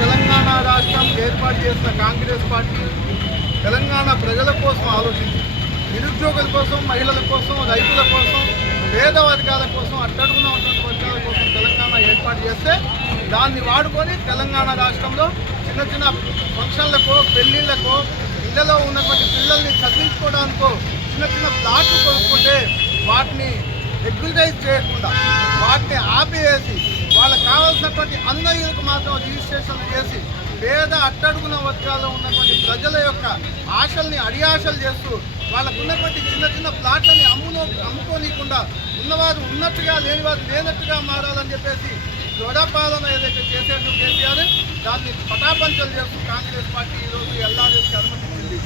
తెలంగాణ రాష్ట్రం ఏర్పాటు చేసిన కాంగ్రెస్ పార్టీ తెలంగాణ ప్రజల కోసం ఆలోచించి నిరుద్యోగుల కోసం, మహిళల కోసం, రైతుల కోసం, పేద వర్గాల కోసం, అట్టడుగున ఉన్నటువంటి వర్గాల కోసం తెలంగాణ ఏర్పాటు చేస్తే దాన్ని వాడుకొని తెలంగాణ రాష్ట్రంలో చిన్న చిన్న ఫంక్షన్లకో, పెళ్లిళ్లకో, ఇళ్లలో ఉన్నటువంటి పిల్లల్ని చదివించుకోవడానికో చిన్న చిన్న ప్లాట్లు కొనుక్కుంటే వాటిని రెగ్యులరైజ్ చేయకుండా వాటిని ఆపివేసి వాళ్ళకు కావాల్సినటువంటి అందరికి మాత్రం రిజిస్ట్రేషన్లు చేసి పేద అట్టడుగున వర్గాల్లో ఉన్నటువంటి ప్రజల యొక్క ఆశల్ని అడియాశలు చేస్తూ వాళ్ళకు ఉన్నటువంటి చిన్న చిన్న ప్లాట్లని అమ్ముకోనీయకుండా ఉన్నవారు ఉన్నట్టుగా, లేనివారు లేనట్టుగా మారాలని చెప్పేసి దృఢపాలన ఏదైతే చేసేట్టు కేసీఆర్ దాన్ని పటాపంచలు చేస్తూ కాంగ్రెస్ పార్టీ ఈరోజు ఎల్ఆర్ఎస్కి అనుమతించింది.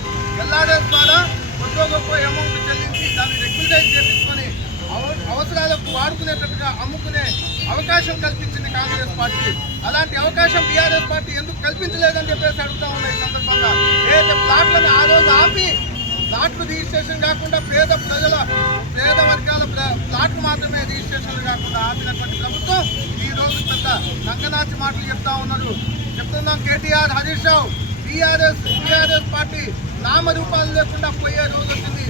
ఎల్ఆర్ఎస్ ద్వారా కొద్దిగా గొప్ప అమౌంట్ చెల్లించి దాన్ని రెగ్యులరైజ్ చేపించుకొని అవసరాలకు వాడుకునేటట్టుగా అమ్ముకునే అవకాశం కల్పించింది కాంగ్రెస్ పార్టీ. అలాంటి అవకాశం బీఆర్ఎస్ పార్టీ ఎందుకు కల్పించలేదని చెప్పేసి అడుగుతా ఉన్నాయి. ఈ సందర్భంగా ఏదైతే ప్లాట్లను ఆ రోజు ఆపి ప్లాట్లు రిజిస్ట్రేషన్ కాకుండా పేద వర్గాల ప్లాట్లు మాత్రమే రిజిస్ట్రేషన్లు కాకుండా ఆపినటువంటి ప్రభుత్వం ఈ రోజు పెద్ద నంగనాచి మాటలు చెప్తున్నాం. కేటీఆర్, హరీష్ రావు, బీఆర్ఎస్ పార్టీ నామరూపాలు లేకుండా పోయే రోజు వచ్చింది.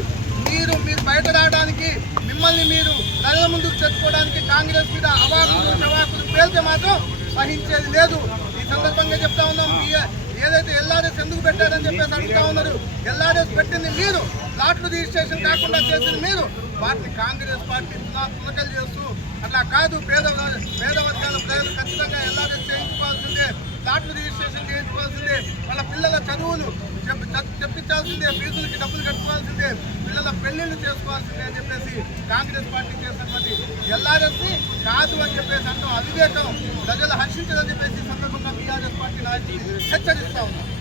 మీరు బయట రావడానికి, మిమ్మల్ని మీరు ప్రజల ముందుకు చెప్పుకోవడానికి కాంగ్రెస్ మీద అవాకులు పేల్తే మాత్రం సహించేది లేదు. ఈ సందర్భంగా చెప్తా ఉన్నాం. ఏదైతే ఎల్ఆర్ఎస్ ఎందుకు పెట్టారని చెప్పేసి అడుగుతా ఉన్నారు. ఎల్ఆర్ఎస్ పెట్టింది మీరు, ప్లాట్లు రిజిస్ట్రేషన్ కాకుండా చేసింది మీరు. వాటిని కాంగ్రెస్ పార్టీ తునకలు చేస్తూ అట్లా కాదు, పేద వర్గాల ప్రజలు ఖచ్చితంగా ఎల్ఆర్ఎస్ చేయించుకోవాల్సిందే, ప్లాట్లు రిజిస్ట్రేషన్ చేయించుకోవాల్సిందే, వాళ్ళ పిల్లల చదువులు చెప్పించాల్సిందే, ఫీజులకి డబ్బులు కట్టుకోవాల్సిందే, పిల్లల పెళ్లిళ్ళు చేసుకోవాల్సిందే అని చెప్పేసి కాంగ్రెస్ పార్టీ చేసినటువంటి ఎల్ఆర్ఎస్ని కాదు అని చెప్పేసి అంటూ అవివేకం ప్రజలు హర్షించదని చెప్పేసి సందర్భంగా బీఆర్ఎస్ పార్టీ నాయకులు హెచ్చరిస్తా ఉన్నారు.